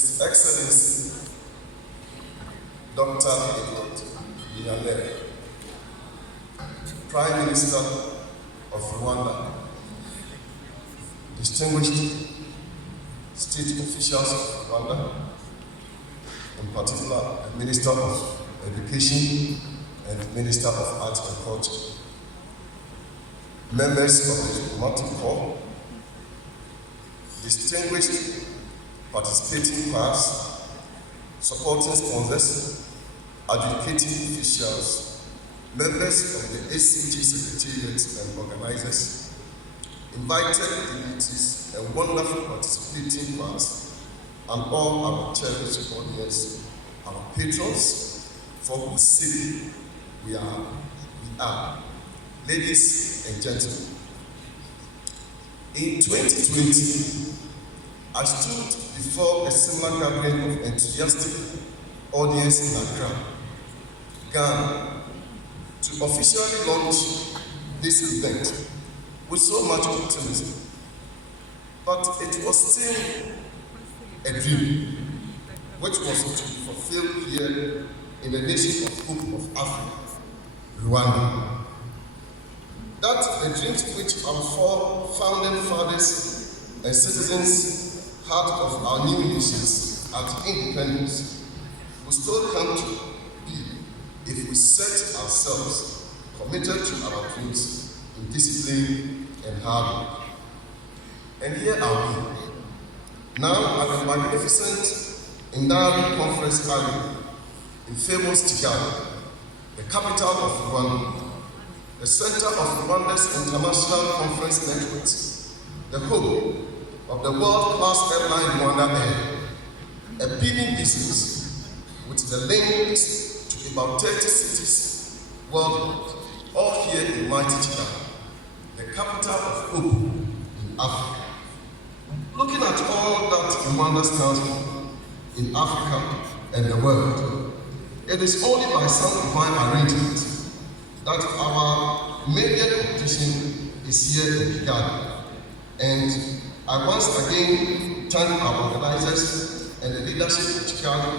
His Excellency Dr. YAVUYE, Prime Minister of Rwanda, distinguished state officials of Rwanda, in particular the Minister of Education and Minister of Arts and Culture, members of the diplomatic corps, distinguished participating choirs, supporting sponsors, adjudicating officials, members of the ACG secretariats and organizers, invited dignitaries and wonderful participating choirs, and all our cherished audience, our patrons, for whose sake we are. Ladies and gentlemen, in 2020, I stood before a similar gathering of enthusiastic audience in Accra, Ghana, to officially launch this event with so much optimism. But it was still a dream, which was to be fulfilled here in the nation of hope of Africa, Rwanda. That the dreams which our four founding fathers and citizens had of our new nations at independence will still come to be if we set ourselves committed to our dreams in discipline and hard work. And here are we, now at the magnificent Indari Conference Area in famous Kigali, the capital of Rwanda, the center of Rwanda's international conference networks, the home of the world-class airline Rwanda Air, a beaming business with the links to about 30 cities worldwide, all here in mighty Kigali, the capital of hope in Africa. Looking at all that Rwanda stands for in Africa and the world, it is only by some divine arrangement that our major competition is here in Kigali. And I once again thank our organizers and the leadership of Kigali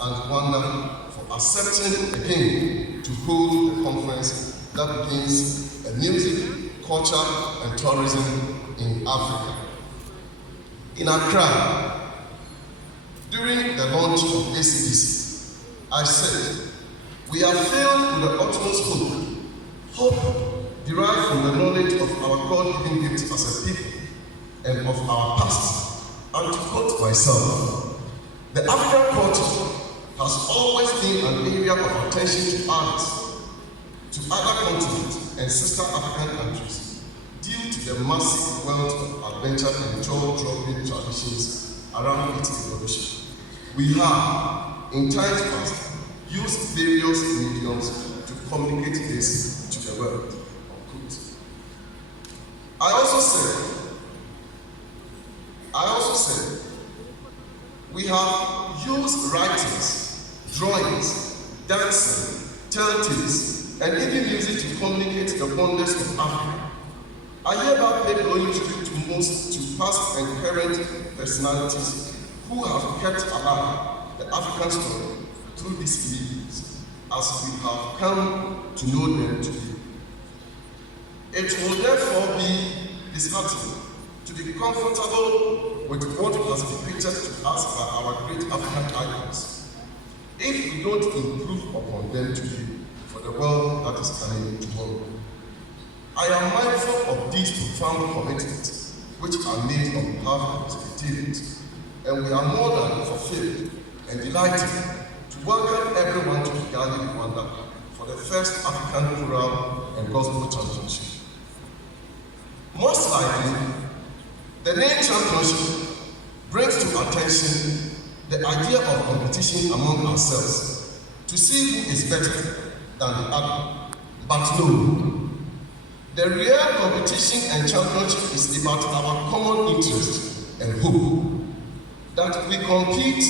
and Rwanda for accepting again to hold a conference that begins a music, culture, and tourism in Africa. In Accra, during the launch of ACGC, I said, we are filled with the utmost hope derived from the knowledge of our God-given gifts as a people and of our past. And to quote myself, the African culture has always been an area of attention to others, to other continents and sister African countries, due to the massive wealth of adventure and jaw-dropping traditions around its evolution. We have, in times past, used various mediums to communicate this to the world. I also said, we have used writings, drawings, dancing, telltales, and even music to communicate the wonders of Africa. I hereby pay glowing tribute to past and current personalities who have kept alive the African story through these mediums, as we have come to know them today. It will therefore be disheartening to be comfortable with what has been depicted to us by our great African icons, if we don't improve upon them today for the world that is coming tomorrow. I am mindful of these profound commitments which are made on behalf of the Secretariat, and we are more than fulfilled and delighted to welcome everyone to Kigali, Rwanda for the first African Choral and Gospel Championship. Most likely, the name championship brings to attention the idea of competition among ourselves to see who is better than the other. But no, the real competition and championship is about our common interest and hope, that we compete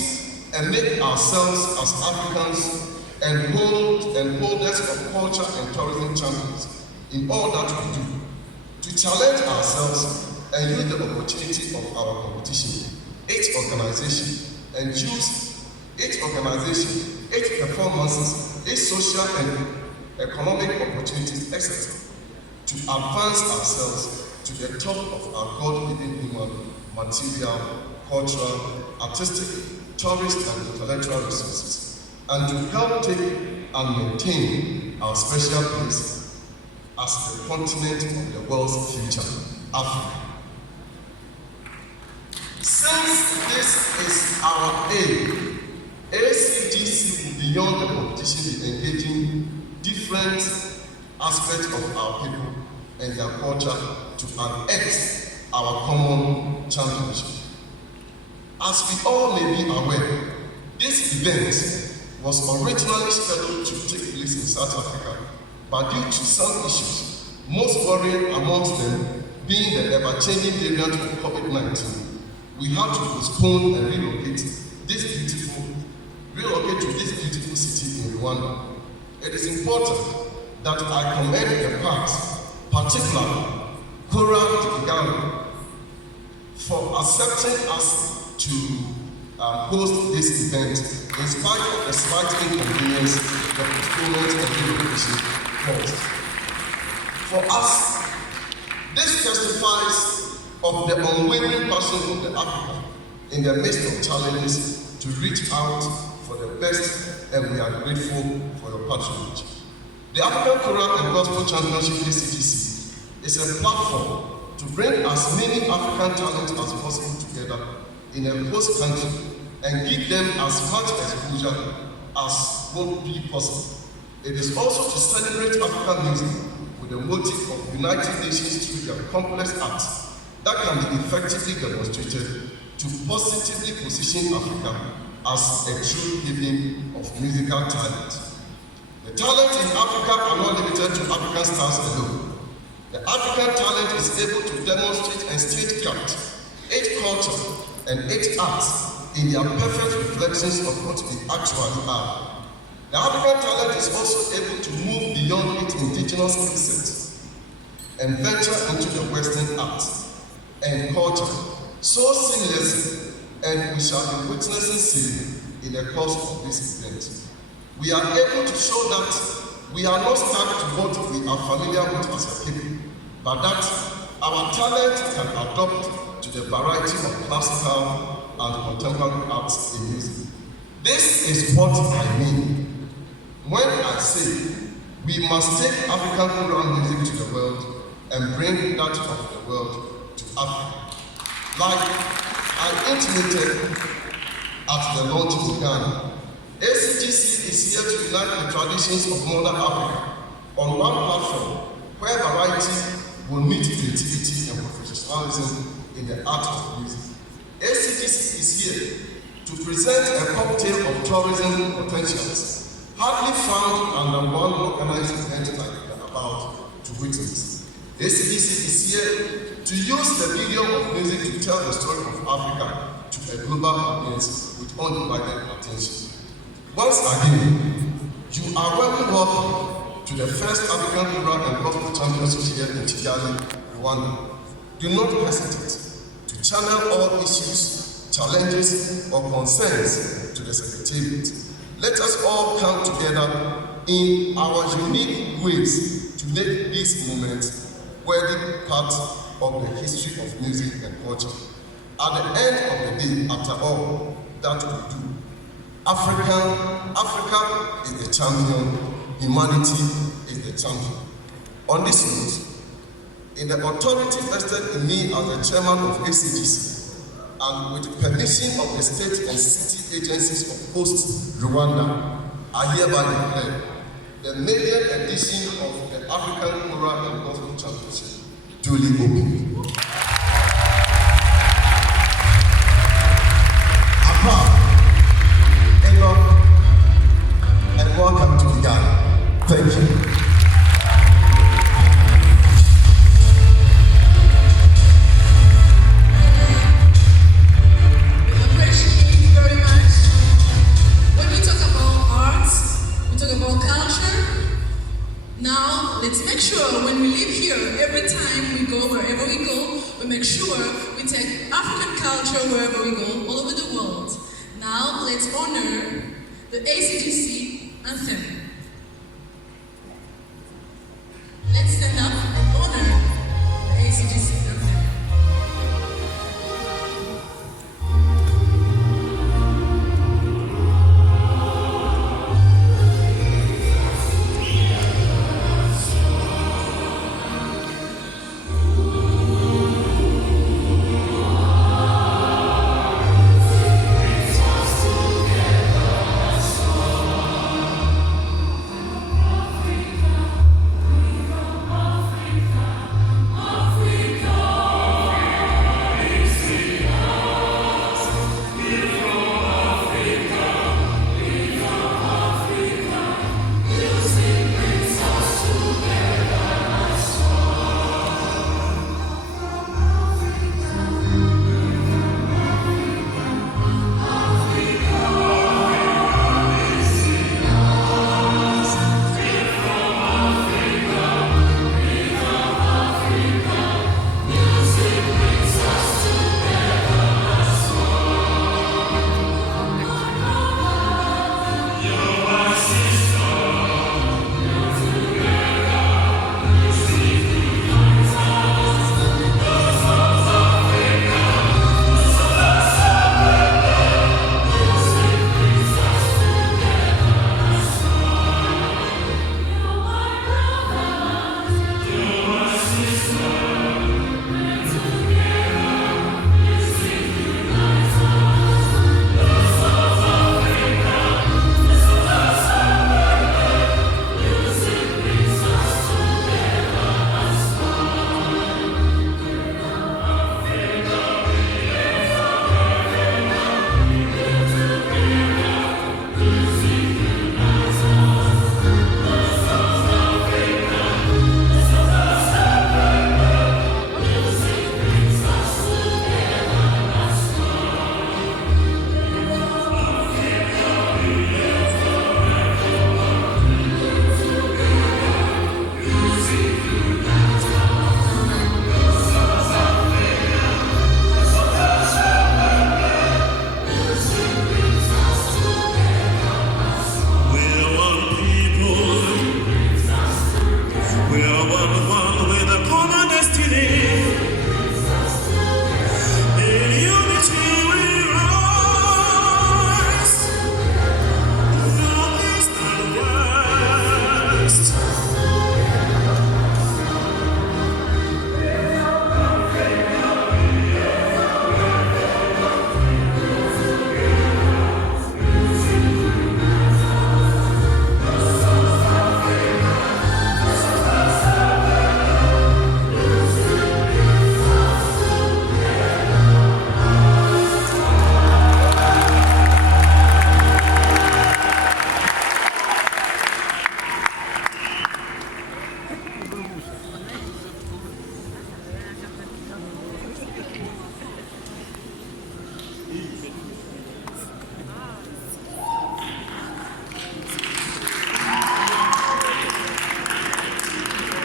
and make ourselves as Africans and holders of culture and tourism champions in all that we do, to challenge ourselves and use the opportunity of our competition, its organization, and use its organization, its performances, its social and economic opportunities, etc., to advance ourselves to the top of our God-given human, material, cultural, artistic, tourist, and intellectual resources, and to help take and maintain our special place as the continent of the world's future, Africa. Since this is our aim, ACGC will beyond the competition be engaging different aspects of our people and their culture to annex our common championship. As we all may be aware, this event was originally scheduled to take place in South Africa, but due to some issues, most worrying amongst them being the ever-changing variant of COVID-19, we had to postpone and relocate to this beautiful city in Rwanda. It is important that I commend the past, particularly CHORAL, for accepting us to host this event in spite of the slight inconvenience the postponement and relocation caused. For us, this testifies of the unwavering passion of the African in the midst of challenges to reach out for the best, and we are grateful for your patronage. The African Choral and Gospel Championship ACGC is a platform to bring as many African talents as possible together in a host country and give them as much exposure as would be possible. It is also to celebrate African music with the motive of uniting nations through their complex arts that can be effectively demonstrated to positively position Africa as a true haven of musical talent. The talent in Africa are not limited to African stars alone. The African talent is able to demonstrate and statecraft its culture and its arts in their perfect reflections of what we actually are. The African talent is also able to move beyond its indigenous skill set and venture into the Western arts and culture so seamlessly, and we shall be witnessing soon in the course of this event. We are able to show that we are not stuck to what we are familiar with as a people, but that our talent can adapt to the variety of classical and contemporary arts in music. This is what I mean when I say we must take African choral music to the world and bring that of the world to Africa. Like I intimated at the launch in Ghana, ACGC is here to unite the traditions of modern Africa on one platform where variety will meet creativity and professionalism in the art of music. ACGC is here to present a cocktail of tourism potentials hardly found under one organized event like we are about to witness. ACGC is here to use the medium of music to tell the story of Africa to a global audience with undivided attention. Once again, you are welcome to the first African Choral and Gospel Championship here in Kigali, Rwanda. Do not hesitate to channel all issues, challenges, or concerns to the Secretariat. Let us all come together in our unique ways to make this moment worthy part of the history of music and culture. At the end of the day, after all that we do, Africa is the champion, humanity is the champion. On this note, in the authority vested in me as the chairman of ACGC, and with the permission of the state and city agencies of host Rwanda, I hereby declare the maiden edition of the African Choral and Gospel Championship duly open.